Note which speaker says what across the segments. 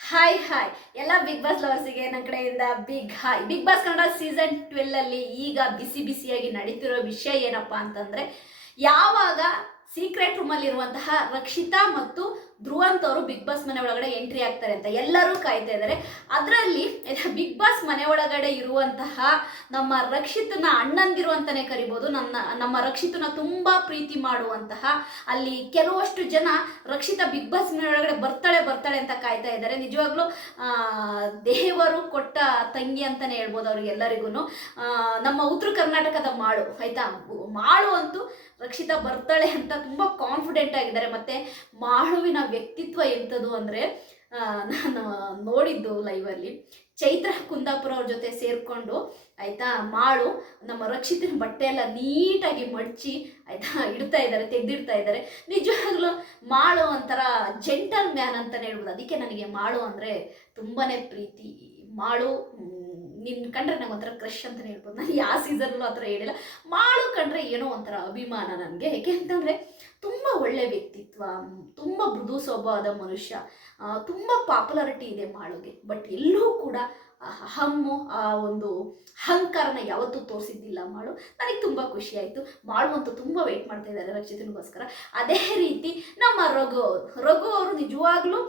Speaker 1: Hi hi ಎಲ್ಲ big boss ಲವರ್ಸಿಗೆ ನನ್ನ ಕಡೆಯಿಂದ big hi Big Boss Kannada season twelve ಅಲ್ಲಿ ಈಗ ಬಿಸಿ ಬಿಸಿಯಾಗಿ ನಡೀತಿರೋ ವಿಷಯ ಏನಪ್ಪಾ ಅಂತಂದ್ರೆ, ಯಾವಾಗ ಸೀಕ್ರೆಟ್ ರೂಮ್ ಅಲ್ಲಿ ಇರುವಂತಹ ರಕ್ಷಿತಾ ಮತ್ತು ಧ್ರುವಂತ್ ಅವರು ಬಿಗ್ ಬಾಸ್ ಮನೆ ಒಳಗಡೆ ಎಂಟ್ರಿ ಆಗ್ತಾರೆ ಅಂತ ಎಲ್ಲರೂ ಕಾಯ್ತಾ ಇದ್ದಾರೆ. ಅದರಲ್ಲಿ ಬಿಗ್ ಬಾಸ್ ಮನೆ ಒಳಗಡೆ ಇರುವಂತಹ ನಮ್ಮ ರಕ್ಷಿತನ ಅಣ್ಣಂದಿರು ಅಂತಾನೆ ಕರಿಬೋದು. ನನ್ನ, ನಮ್ಮ ರಕ್ಷಿತನ ತುಂಬಾ ಪ್ರೀತಿ ಮಾಡುವಂತಹ ಅಲ್ಲಿ ಕೆಲವಷ್ಟು ಜನ ರಕ್ಷಿತ ಬಿಗ್ ಬಾಸ್ ಮನೆ ಒಳಗಡೆ ಬರ್ತಾಳೆ ಬರ್ತಾಳೆ ಅಂತ ಕಾಯ್ತಾ ಇದ್ದಾರೆ. ನಿಜವಾಗ್ಲೂ ದೇವರು ಕೊಟ್ಟ ತಂಗಿ ಅಂತಾನೆ ಹೇಳ್ಬೋದು ಅವ್ರಿಗೆಲ್ಲರಿಗೂ ನಮ್ಮ ಉತ್ತರ ಕರ್ನಾಟಕದ ಮಾಳು, ಆಯ್ತಾ? ಮಾಳು ಅಂತೂ ರಕ್ಷಿತಾ ಬರ್ತಾಳೆ ಅಂತ ತುಂಬಾ ಕಾನ್ಫಿಡೆಂಟ್ ಆಗಿದ್ದಾರೆ. ಮತ್ತೆ ಮಾಳುವಿನ ವ್ಯಕ್ತಿತ್ವ ಎಂಥದ್ದು ಅಂದರೆ ನಾನು ನೋಡಿದ್ದು ಲೈವಲ್ಲಿ ಚೈತ್ರ ಕುಂದಾಪುರ ಅವ್ರ ಜೊತೆ ಸೇರಿಕೊಂಡು, ಆಯ್ತಾ ಮಾಳು ನಮ್ಮ ರಕ್ಷಿತನ ಬಟ್ಟೆ ಎಲ್ಲ ನೀಟಾಗಿ ಮಡಚಿ, ಆಯ್ತಾ, ಇಡ್ತಾ ಇದ್ದಾರೆ ತೆಗೆದಿಡ್ತಾ ಇದ್ದಾರೆ ನಿಜವಾಗ್ಲೂ ಮಾಳು ಒಂಥರ ಜೆಂಟಲ್ ಮ್ಯಾನ್ ಅಂತಲೇ ಹೇಳ್ಬೋದು. ಅದಕ್ಕೆ ನನಗೆ ಮಾಳು ಅಂದರೆ ತುಂಬಾ ಪ್ರೀತಿ. ಮಾಳು ನಿನ್ನ ಕಂಡ್ರೆ ನಂಗೆ ಒಂಥರ ಕ್ರಶ್ ಅಂತಲೇ ಹೇಳ್ಬೋದು. ನಾನು ಯಾವ ಸೀಸನ್ಲೂ ಆ ಥರ ಹೇಳಿಲ್ಲ. ಮಾಳು ಕಂಡ್ರೆ ಏನೋ ಒಂಥರ ಅಭಿಮಾನ ನನಗೆ. ಯಾಕೆ ಅಂತಂದರೆ ತುಂಬ ಒಳ್ಳೆ ವ್ಯಕ್ತಿತ್ವ, ತುಂಬ ಮೃದು ಸ್ವಭಾವದ ಮನುಷ್ಯ ತುಂಬ ಪಾಪ್ಯುಲಾರಿಟಿ ಇದೆ ಮಾಳುಗೆ. ಬಟ್ ಎಲ್ಲೂ ಕೂಡ ಆ ಅಹಮ್ಮು ಆ ಒಂದು ಅಹಂಕಾರನ ಯಾವತ್ತೂ ತೋರಿಸಿದ್ದಿಲ್ಲ ಮಾಡು. ನನಗೆ ತುಂಬ ಖುಷಿ ಮಾಡುವಂಥ ತುಂಬ ವೆಯ್ಟ್ ಮಾಡ್ತಾ ಇದ್ದಾರೆ ರಕ್ಷಿತನಿಗೋಸ್ಕರ. ಅದೇ ರೀತಿ ನಮ್ಮ ರಘು ಅವರು. ರಘು ಅವರು ನಿಜವಾಗ್ಲೂ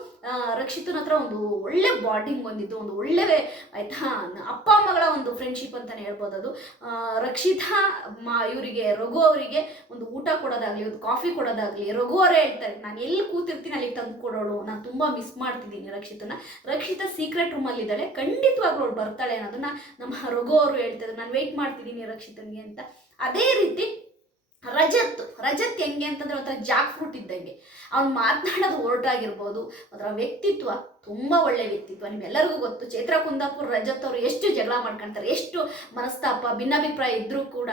Speaker 1: ರಕ್ಷಿತನ ಹತ್ರ ಒಂದು ಒಳ್ಳೆ ಬಾಂಡಿಂಗ್ ಹೊಂದಿದ್ದು, ಒಂದು ಒಳ್ಳೆ, ಆಯ್ತಾ, ಅಪ್ಪ ಅಮ್ಮಗಳ ಒಂದು ಫ್ರೆಂಡ್ಶಿಪ್ ಅಂತಲೇ ಹೇಳ್ಬೋದು ಅದು. ರಕ್ಷಿತಾ ಮಾ, ಇವರಿಗೆ, ರಘು ಅವರಿಗೆ ಒಂದು ಊಟ ಕೊಡೋದಾಗ್ಲಿ, ಒಂದು ಕಾಫಿ ಕೊಡೋದಾಗ್ಲಿ, ರಘು ಅವರೇ ಹೇಳ್ತಾರೆ, ನಾನು ಎಲ್ಲಿ ಕೂತಿರ್ತೀನಿ ಅಲ್ಲಿ ತಂದು ಕೊಡೋಳು. ನಾನು ತುಂಬ ಮಿಸ್ ಮಾಡ್ತಿದ್ದೀನಿ ರಕ್ಷಿತನ. ರಕ್ಷಿತಾ ಸೀಕ್ರೆಟ್ ರೂಮಲ್ಲಿ ಇದ್ದಾಳೆ ಖಂಡಿತವಾಗ್ಲೂ ಅವಳು ಬರ್ತಾಳೆ ಅನ್ನೋದನ್ನ ನಮ್ಮ ರಘು ಅವರು ಹೇಳ್ತಾರೆ ನಾನು ವೆಯ್ಟ್ ಮಾಡ್ತಿದ್ದೀನಿ ರಕ್ಷಿತನಿಗೆ ಅಂತ. ಅದೇ ರೀತಿ ರಜತ್ ರಜತ್ ಹೆಂಗೆ ಅಂತಂದ್ರೆ ಒಂಥರ ಜಾಕ್ ಫ್ರೂಟ್ ಇದ್ದಂಗೆ. ಅವ್ನು ಮಾತನಾಡೋದು ಹೊರಟಾಗಿರ್ಬೋದು ಅದರ ವ್ಯಕ್ತಿತ್ವ, ತುಂಬ ಒಳ್ಳೆ ವ್ಯಕ್ತಿತ್ವ. ನಿಮ್ಮೆಲ್ಲರಿಗೂ ಗೊತ್ತು ಚೈತ್ರ ಕುಂದಾಪುರ್, ರಜತ್ ಅವರು ಎಷ್ಟು ಜಗಳ ಮಾಡ್ಕೊಂತಾರೆ, ಎಷ್ಟು ಮನಸ್ತಾಪ, ಭಿನ್ನಾಭಿಪ್ರಾಯ ಇದ್ದರೂ ಕೂಡ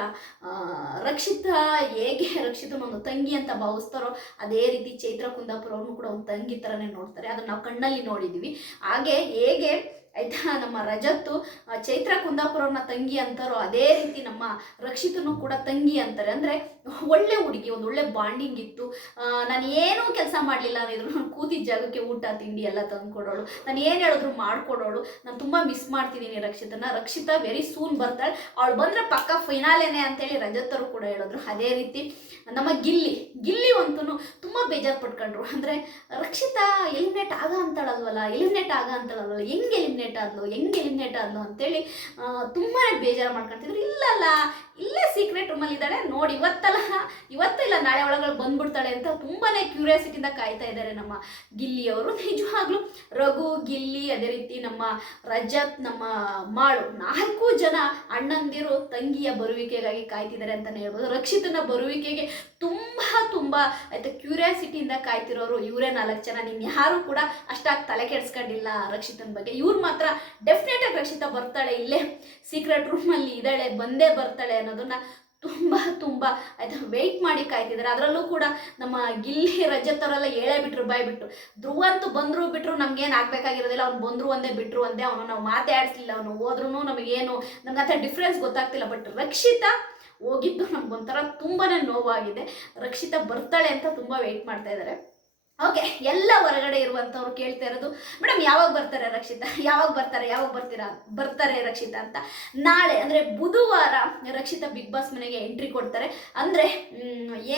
Speaker 1: ರಕ್ಷಿತಾ ಹೇಗೆ ರಕ್ಷಿತನೊಂದು ತಂಗಿ ಅಂತ ಭಾವಿಸ್ತಾರೋ ಅದೇ ರೀತಿ ಚೈತ್ರ ಕುಂದಾಪುರ್ ಅವ್ರನ್ನು ಕೂಡ ಒಂದು ತಂಗಿ ಥರನೇ ನೋಡ್ತಾರೆ. ಅದನ್ನು ನಾವು ಕಣ್ಣಲ್ಲಿ ನೋಡಿದ್ದೀವಿ ಹಾಗೆ ಹೇಗೆ ಆಯ್ತಾ? ನಮ್ಮ ರಜತ್ತು ಚೈತ್ರ ಕುಂದಾಪುರವ್ರನ್ನ ತಂಗಿ ಅಂತಾರೋ ಅದೇ ರೀತಿ ನಮ್ಮ ರಕ್ಷಿತನು ಕೂಡ ತಂಗಿ ಅಂತಾರೆ. ಅಂದರೆ ಒಳ್ಳೆ ಹುಡುಗಿ, ಒಂದು ಒಳ್ಳೆ ಬಾಂಡಿಂಗ್ ಇತ್ತು. ನಾನು ಏನೂ ಕೆಲಸ ಮಾಡಲಿಲ್ಲ. ಅಂದಿದ್ರು ನಾನು ಕೂತಿದ್ದ, ಜಾಗಕ್ಕೆ ಊಟ, ತಿಂಡಿ ಎಲ್ಲ ತಂದುಕೊಡೋಳು. ನಾನು ಏನು ಹೇಳಿದ್ರು ಮಾಡ್ಕೊಡೋಳು. ನಾನು ತುಂಬ ಮಿಸ್ ಮಾಡ್ತಿದ್ದೀನಿ ರಕ್ಷಿತನ ರಕ್ಷಿತಾ ವೆರಿ ಸೂನ್ ಬರ್ತಾಳೆ. ಅವಳು ಬಂದರೆ ಪಕ್ಕ ಫೈನಾಲೇನೆ ಅಂತೇಳಿ ರಜತರು ಕೂಡ ಹೇಳಿದ್ರು. ಅದೇ ರೀತಿ ನಮ್ಮ ಗಿಲ್ಲಿ ಗಿಲ್ಲಿ ಅಂತೂ ತುಂಬ ಬೇಜಾರು ಪಟ್ಕೊಂಡ್ರು. ಅಂದರೆ ರಕ್ಷಿತಾ ಎಲಿಮಿನೇಟ್ ಆಗ ಅಂತಾಳಲ್ವಲ್ಲ? ಎಲಿಮಿನೇಟ್ ಆಗ ಅಂತಾಳಲ್ವಲ್ಲ? ಹೆಂಗೆ ಎಲಿಮಿನೇಟ್ ಆದ್ಲು ಹೆಂಗೆ ಎಲಿಮಿನೇಟ್ ಆದ್ಲು ಅಂತೇಳಿ ತುಂಬಾ ಬೇಜಾರು ಮಾಡ್ಕೊಂತಿದ್ರು. ಇಲ್ಲಲ್ಲ ಇಲ್ಲೇ ಸೀಕ್ರೆಟ್ ರೂಮಲ್ಲಿ ಇದ್ದಾಳೆ. ನೋಡಿ, ಇವತ್ತಲ್ಲ ಇವತ್ತು ಇಲ್ಲ ನಾಳೆ ಒಳಗಡೆ ಬಂದ್ಬಿಡ್ತಾಳೆ ಅಂತ ತುಂಬಾ ಕ್ಯೂರಿಯಾಸಿಟಿಯಿಂದ ಕಾಯ್ತಾ ಇದ್ದಾರೆ ನಮ್ಮ ಗಿಲ್ಲಿ ಅವರು. ನಿಜವಾಗ್ಲೂ ರಘು, ಗಿಲ್ಲಿ, ಅದೇ ರೀತಿ ನಮ್ಮ ರಜತ್, ನಮ್ಮ ಮಾಳು ನಾಲ್ಕು ಜನ ಅಣ್ಣಂದಿರು ತಂಗಿಯ ಬರುವಿಕೆಗಾಗಿ ಕಾಯ್ತಿದ್ದಾರೆ ಅಂತಲೇ ಹೇಳ್ಬೋದು. ರಕ್ಷಿತನ ಬರುವಿಕೆಗೆ ತುಂಬ ತುಂಬ ಆಯ್ತು ಕ್ಯೂರಿಯಾಸಿಟಿಯಿಂದ ಕಾಯ್ತಿರೋರು ಇವರೇ ನಾಲ್ಕು ಜನ. ನೀನು ಯಾರು ಕೂಡ ಅಷ್ಟಾಗಿ ತಲೆ ಕೆಡ್ಸ್ಕೊಂಡಿಲ್ಲ ರಕ್ಷಿತನ ಬಗ್ಗೆ. ಇವ್ರು ಮಾತ್ರ ಡೆಫಿನೆಟ್ ಆಗಿ ರಕ್ಷಿತಾ ಬರ್ತಾಳೆ ಇಲ್ಲೇ. ಸೀಕ್ರೆಟ್ ರೂಮಲ್ಲಿ ಇದ್ದಾಳೆ, ಬಂದೇ ಬರ್ತಾಳೆ. ಅನ್ನೋದನ್ನ ತುಂಬ ತುಂಬ ಆಯ್ತು ವೆಯ್ಟ್ ಮಾಡಿ ಕಾಯ್ತಿದ್ದಾರೆ ಅದರಲ್ಲೂ ಕೂಡ ನಮ್ಮ ಗಿಲ್ಲಿ, ರಜತ್ ಅವರೆಲ್ಲ ಹೇಳೇ ಬಿಟ್ರು, ಬಾಯ್ ಬಿಟ್ಟು ಧ್ರುವ ಅಂತೂ ಬಂದ್ರು ಬಿಟ್ರು ನಮ್ಗೇನು ಆಗಬೇಕಾಗಿರೋದಿಲ್ಲ. ಅವ್ನು ಬಂದ್ರು ಒಂದೇ, ಬಿಟ್ರು ಒಂದೇ. ಅವನು ನಾವು ಮಾತಾಡಿಸ್ಲಿಲ್ಲ. ಅವನು ಹೋದ್ರೂ ನಮಗೇನು ನಮ್ಗೆ ಆ ಥರ ಡಿಫ್ರೆನ್ಸ್ ಗೊತ್ತಾಗ್ತಿಲ್ಲ. ಬಟ್ ರಕ್ಷಿತಾ ಹೋಗಿದ್ದು ನಮ್ಗೊಂಥರ ತುಂಬಾ ನೋವಾಗಿದೆ. ರಕ್ಷಿತ ಬರ್ತಾಳೆ ಅಂತ ತುಂಬ ವೆಯ್ಟ್ ಮಾಡ್ತಾ ಇದ್ದಾರೆ ಓಕೆ, ಎಲ್ಲ ಹೊರಗಡೆ ಇರುವಂಥವ್ರು ಕೇಳ್ತಾ ಇರೋದು, ಮೇಡಮ್, ಯಾವಾಗ ಬರ್ತಾರೆ ರಕ್ಷಿತಾ? ಯಾವಾಗ ಬರ್ತಾರೆ? ಯಾವಾಗ ಬರ್ತೀರಾ? ಬರ್ತಾರೆ ರಕ್ಷಿತಾ ಅಂತ. ನಾಳೆ, ಅಂದರೆ ಬುಧವಾರ ರಕ್ಷಿತಾ ಬಿಗ್ ಬಾಸ್ ಮನೆಗೆ ಎಂಟ್ರಿ ಕೊಡ್ತಾರೆ. ಅಂದರೆ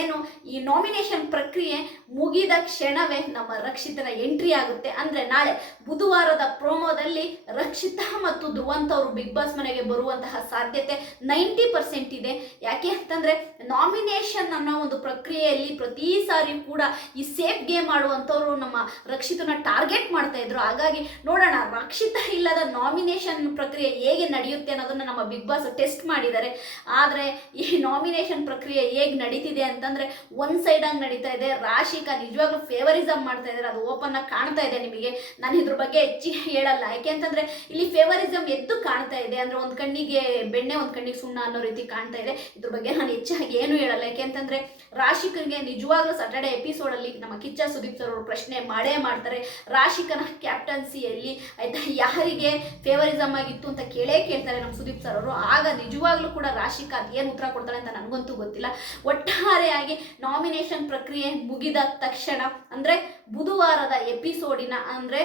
Speaker 1: ಏನು, ಈ ನಾಮಿನೇಷನ್ ಪ್ರಕ್ರಿಯೆ ಮುಗಿದ ಕ್ಷಣವೇ ನಮ್ಮ ರಕ್ಷಿತನ ಎಂಟ್ರಿ ಆಗುತ್ತೆ. ಅಂದರೆ ನಾಳೆ ಬುಧವಾರದ ಪ್ರೋಮೋದಲ್ಲಿ ರಕ್ಷಿತ ಮತ್ತು ಧ್ರುವಂತ್ ಅವರು ಬಿಗ್ ಬಾಸ್ ಮನೆಗೆ ಬರುವಂತಹ ಸಾಧ್ಯತೆ ನೈಂಟಿ ಪರ್ಸೆಂಟ್ ಇದೆ. ಯಾಕೆ ಅಂತಂದರೆ ನಾಮಿನೇಷನ್ ಅನ್ನೋ ಒಂದು ಪ್ರಕ್ರಿಯೆಯಲ್ಲಿ ಪ್ರತಿ ಸಾರಿ ಕೂಡ ಈ ಸೇಫ್ ಗೇಮ್ ಆಡುವಂಥವ್ರು ನಮ್ಮ ರಕ್ಷಿತನ ಟಾರ್ಗೆಟ್ ಮಾಡ್ತಾ ಇದ್ರು. ಹಾಗಾಗಿ ನೋಡೋಣ, ರಕ್ಷಿತ ಇಲ್ಲದ ನಾಮಿನೇಷನ್ ಪ್ರಕ್ರಿಯೆ ಹೇಗೆ ನಡೆಯುತ್ತೆ ಅನ್ನೋದನ್ನ ನಮ್ಮ ಬಿಗ್ ಬಾಸ್ ಟೆಸ್ಟ್ ಮಾಡಿದ್ದಾರೆ. ಆದರೆ ಈ ನಾಮಿನೇಷನ್ ಪ್ರಕ್ರಿಯೆ ಹೇಗೆ ನಡೀತಿದೆ ಅಂತಂದ್ರೆ ಒನ್ ಸೈಡ್ ಆಗಿ ನಡೀತಾ ಇದೆ. ರಾಶಿಕಾ ನಿಜವಾಗ್ಲೂ ಫೇವರಿಸಮ್ ಮಾಡ್ತಾ ಇದ್ದಾರೆ ಅದು ಓಪನ್ ಆಗಿ ಕಾಣ್ತಾ ಇದೆ ನಿಮಗೆ. ನಾನು ಇದ್ರ ಬಗ್ಗೆ ಹೆಚ್ಚಿಗೆ ಹೇಳಲ್ಲ. ಯಾಕೆ ಅಂತಂದ್ರೆ ಇಲ್ಲಿ ಫೇವರಿಸಮ್ ಎದ್ದು ಕಾಣ್ತಾ ಇದೆ. ಅಂದ್ರೆ ಒಂದು ಕಣ್ಣಿಗೆ ಬೆಣ್ಣೆ, ಒಂದು ಕಣ್ಣಿಗೆ ಸುಣ್ಣ ಅನ್ನೋ ರೀತಿ ಕಾಣ್ತಾ ಇದೆ. ಇದ್ರ ಬಗ್ಗೆ ನಾನು ಹೆಚ್ಚಾಗಿ ಏನು ಹೇಳಲ್ಲ. ಯಾಕೆ ಅಂತಂದ್ರೆ ರಾಶಿಕನಿಗೆ ನಿಜವಾಗ್ಲೂ ಸಾಟರ್ಡೆ ಎಪಿಸೋಡಲ್ಲಿ ನಮ್ಮ ಕಿಚ್ಚ ಸುದೀಪ್ ಸರ್ ಅವರು ಪ್ರಶ್ನೆ ಮಾಡೇ ಮಾಡ್ತಾರೆ. ರಾಶಿಕನ ಕ್ಯಾಪ್ಟನ್ಸಿಯಲ್ಲಿ ಆಯ್ತಾ, ಯಾರಿಗೆ ಫೇವರಿಸಮ್ ಆಗಿತ್ತು ಅಂತ ಕೇಳೇ ಕೇಳ್ತಾರೆ ನಮ್ಮ ಸುದೀಪ್ ಸರ್ ಅವರು. ಆಗ ನಿಜವಾಗ್ಲೂ ಕೂಡ ರಾಶಿಕಾ ಏನು ಉತ್ತರ ಕೊಡ್ತಾಳೆ ಅಂತ ನನಗಂತೂ ಗೊತ್ತಿಲ್ಲ. ಒಟ್ಟಾರೆಯಾಗಿ ನಾಮಿನೇಷನ್ ಪ್ರಕ್ರಿಯೆ ಮುಗಿದ ತಕ್ಷಣ, ಅಂದ್ರೆ ಬುಧವಾರದ ಎಪಿಸೋಡಿನ ಅಂದ್ರೆ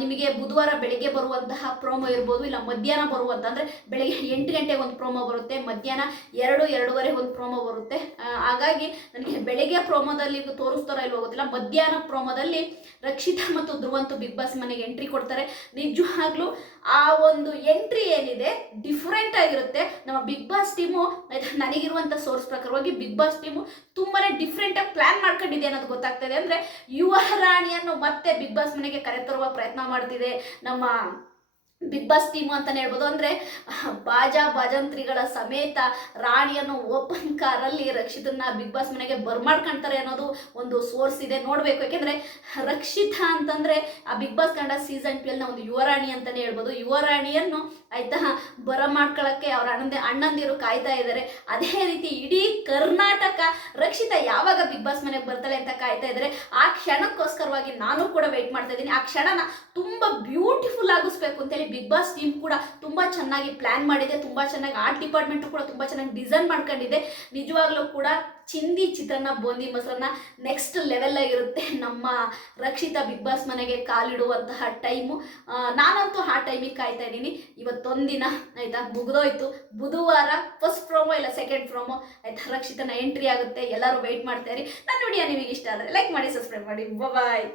Speaker 1: ನಿಮಗೆ ಬುಧವಾರ ಬೆಳಿಗ್ಗೆ ಬರುವಂತಹ ಪ್ರೋಮೋ ಇರ್ಬೋದು, ಇಲ್ಲ ಮಧ್ಯಾಹ್ನ ಬರುವಂಥ ಅಂದ್ರೆ ಬೆಳಿಗ್ಗೆ ಎಂಟು ಗಂಟೆಗೆ ಒಂದು ಪ್ರೋಮೋ ಬರುತ್ತೆ, ಮಧ್ಯಾಹ್ನ ಎರಡು ಎರಡೂವರೆಗೆ ಒಂದು ಪ್ರೋಮೋ ಬರುತ್ತೆ. ಹಾಗಾಗಿ ನನಗೆ ಬೆಳಿಗ್ಗೆ ಪ್ರೋಮೋದಲ್ಲಿ ತೋರಿಸ್ತಾರೋ ಇಲ್ವೋ ಗೊತ್ತಿಲ್ಲ, ಮಧ್ಯಾಹ್ನ ಪ್ರೋಮೋದಲ್ಲಿ ರಕ್ಷಿತಾ ಮತ್ತು ಧ್ರುವಂತು ಬಿಗ್ ಬಾಸ್ ಮನೆಗೆ ಎಂಟ್ರಿ ಕೊಡ್ತಾರೆ. ನಿಜವಾಗ್ಲೂ ಆ ಒಂದು ಎಂಟ್ರಿ ಏನಿದೆ ಡಿಫ್ರೆಂಟ್ ಆಗಿರುತ್ತೆ. ನಮ್ಮ ಬಿಗ್ ಬಾಸ್ ಟೀಮು ನನಗಿರುವಂಥ ಸೋರ್ಸ್ ಪ್ರಕಾರವಾಗಿ ಬಿಗ್ ಬಾಸ್ ಟೀಮು ತುಂಬಾನೇ ಡಿಫ್ರೆಂಟ್ ಆಗಿ ಪ್ಲಾನ್ ಮಾಡ್ಕೊಂಡಿದೆ ಅನ್ನೋದು ಗೊತ್ತಾಗ್ತದೆ ಅಂದ್ರೆ ಯುವ ರಾಣಿಯನ್ನು ಮತ್ತೆ ಬಿಗ್ ಬಾಸ್ ಮನೆಗೆ ಕರೆತರುವ ಪ್ರಯತ್ನ ಮಾಡ್ತಿದೆ. ನಮ್ಮ ಬಿಗ್ ಬಾಸ್ ಟೀಮ್ ಅಂತಾನೆ ಹೇಳ್ಬೋದು. ಅಂದ್ರೆ, ಬಾಜಾ ಭಜಂತ್ರಿಗಳ ಸಮೇತ ರಾಣಿಯನ್ನು ಓಪನ್ ಕಾರಲ್ಲಿ ರಕ್ಷಿತನ್ನ ಬಿಗ್ ಬಾಸ್ ಮನೆಗೆ ಬರ್ಮಾಡ್ಕೊಂತಾರೆ ಅನ್ನೋದು ಒಂದು ಸೋರ್ಸ್ ಇದೆ ನೋಡ್ಬೇಕು. ಯಾಕೆಂದ್ರೆ, ರಕ್ಷಿತಾ ಅಂತಂದ್ರೆ, ಆ ಬಿಗ್ ಬಾಸ್ ಕಂಡ ಸೀಸನ್ ಟ್ವೆಲ್ನ ಒಂದು ಯುವರಾಣಿ ಅಂತಾನೆ ಹೇಳ್ಬೋದು. ಯುವರಾಣಿಯನ್ನು ಆಯ್ತಾ ಬರಮಾಡ್ಕೊಳ್ಳೋಕ್ಕೆ ಅವ್ರ ಅಣ್ಣಂದಿ, ಅಣ್ಣಂದಿರು ಕಾಯ್ತಾ ಇದ್ದಾರೆ ಅದೇ ರೀತಿ ಇಡೀ ಕರ್ನಾಟಕ ರಕ್ಷಿತಾ ಯಾವಾಗ ಬಿಗ್ ಬಾಸ್ ಮನೆಗೆ ಬರ್ತಾಳೆ ಅಂತ ಕಾಯ್ತಾ ಇದ್ದಾರೆ ಆ ಕ್ಷಣಕ್ಕೋಸ್ಕರವಾಗಿ ನಾನು ಕೂಡ ವೆಯ್ಟ್ ಮಾಡ್ತಾ ಇದ್ದೀನಿ. ಆ ಕ್ಷಣನ ತುಂಬಾ ಬ್ಯೂಟಿಫುಲ್ ಆಗಿಸ್ಬೇಕು ಅಂತೇಳಿ ಬಿಗ್ ಬಾಸ್ ಟೀಮ್ ಕೂಡ ತುಂಬಾ ಚೆನ್ನಾಗಿ ಪ್ಲಾನ್ ಮಾಡಿದೆ, ತುಂಬಾ ಚೆನ್ನಾಗಿ ಆರ್ಟ್ ಡಿಪಾರ್ಟ್ಮೆಂಟ್ ಕೂಡ ತುಂಬಾ ಚೆನ್ನಾಗಿ ಡಿಸೈನ್ ಮಾಡ್ಕೊಂಡಿದೆ. ನಿಜವಾಗ್ಲೂ ಕೂಡ ಚಿಂದಿ ಚಿತ್ರಾನ್ನ, ಬೂಂದಿ ಮೊಸರನ್ನ ನೆಕ್ಸ್ಟ್ ಲೆವೆಲ್ ಆಗಿರುತ್ತೆ ನಮ್ಮ ರಕ್ಷಿತಾ ಬಿಗ್ ಬಾಸ್ ಮನೆಗೆ ಕಾಲಿಡುವಂತಹ ಟೈಮು ನಾನಂತೂ ಆ ಟೈಮಿಗೆ ಕಾಯ್ತಾ ಇದ್ದೀನಿ. ಇವತ್ತೊಂದಿನ ಆಯ್ತಾ, ಮುಗಿದೋಯ್ತು. ಬುಧವಾರ ಫಸ್ಟ್ ಪ್ರೋಮೋ ಇಲ್ಲ ಸೆಕೆಂಡ್ ಪ್ರೋಮೋ ಆಯ್ತಾ, ರಕ್ಷಿತನ ಎಂಟ್ರಿ ಆಗುತ್ತೆ. ಎಲ್ಲರೂ ವೆಯ್ಟ್ ಮಾಡ್ತಾ ಇರಿ. ನನ್ನ ವಿಡಿಯೋ ನಿಮಗೆ ಇಷ್ಟ ಆದರೆ ಲೈಕ್ ಮಾಡಿ ಸಬ್ಸ್ಕ್ರೈಬ್ ಮಾಡಿ. ಬಾಯ್